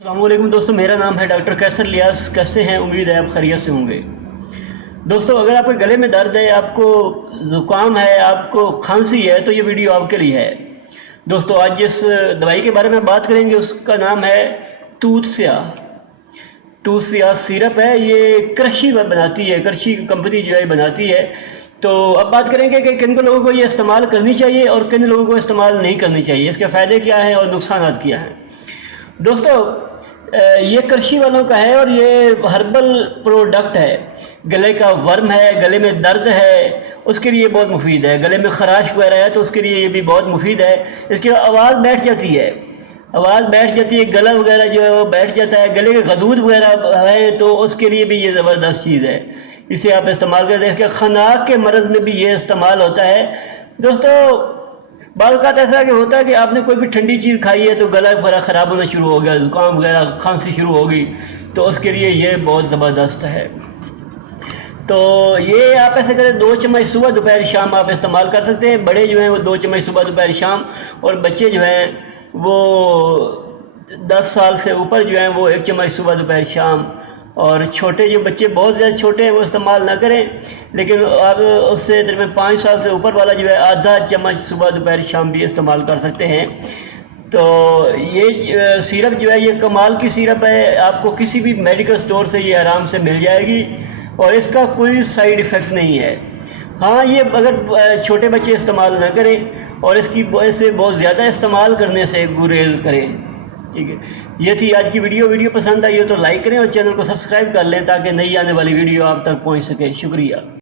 السلام علیکم دوستوں، میرا نام ہے ڈاکٹر کیسر لیاس۔ کیسے ہیں؟ امید ہے آپ خیریت سے ہوں گے۔ دوستوں، اگر آپ کے گلے میں درد ہے، آپ کو زکام ہے، آپ کو کھانسی ہے، تو یہ ویڈیو آپ کے لیے ہے۔ دوستوں، آج جس دوائی کے بارے میں بات کریں گے اس کا نام ہے توت سیاہ۔ توت سیاہ سیرپ ہے، یہ کرشی بناتی ہے، کرشی کمپنی جو ہے بناتی ہے۔ تو اب بات کریں گے کہ کن کو لوگوں کو یہ استعمال کرنی چاہیے اور کن لوگوں کو استعمال نہیں کرنی چاہیے، اس کے فائدے کیا ہیں اور نقصانات کیا ہیں۔ دوستو، یہ کرشی والوں کا ہے اور یہ ہربل پروڈکٹ ہے۔ گلے کا ورم ہے، گلے میں درد ہے، اس کے لیے بہت مفید ہے۔ گلے میں خراش وغیرہ ہے تو اس کے لیے یہ بھی بہت مفید ہے۔ اس کی آواز بیٹھ جاتی ہے، گلا وغیرہ جو ہے وہ بیٹھ جاتا ہے، گلے کے غدود وغیرہ ہے تو اس کے لیے بھی یہ زبردست چیز ہے۔ اسے آپ استعمال کر دیکھیں کہ خناق کے مرض میں بھی یہ استعمال ہوتا ہے۔ دوستو، بعض اوقات ایسا کہ ہوتا ہے کہ آپ نے کوئی بھی ٹھنڈی چیز کھائی ہے تو گلا وغیرہ خراب ہونا شروع ہو گیا، زکام وغیرہ کھانسی شروع ہو گئی، تو اس کے لیے یہ بہت زبردست ہے۔ تو یہ آپ ایسے کریں، 2 چمچ صبح دوپہر شام آپ استعمال کر سکتے ہیں۔ بڑے جو ہیں وہ 2 چمچ صبح دوپہر شام، اور بچے جو ہیں وہ 10 سال سے اوپر جو ہیں وہ 1 چمچ صبح دوپہر شام، اور چھوٹے جو بچے بہت زیادہ چھوٹے ہیں وہ استعمال نہ کریں، لیکن اب اس سے تقریباً 5 سال سے اوپر والا جو ہے آدھا چمچ صبح دوپہر شام بھی استعمال کر سکتے ہیں۔ تو یہ سیرپ جو ہے یہ کمال کی سیرپ ہے، آپ کو کسی بھی میڈیکل سٹور سے یہ آرام سے مل جائے گی اور اس کا کوئی سائیڈ ایفیکٹ نہیں ہے۔ ہاں، یہ اگر چھوٹے بچے استعمال نہ کریں اور اسے بہت زیادہ استعمال کرنے سے گریز کریں، ٹھیک ہے۔ یہ تھی آج کی ویڈیو پسند آئی ہو تو لائک کریں اور چینل کو سبسکرائب کر لیں تاکہ نئی آنے والی ویڈیو آپ تک پہنچ سکے۔ شکریہ۔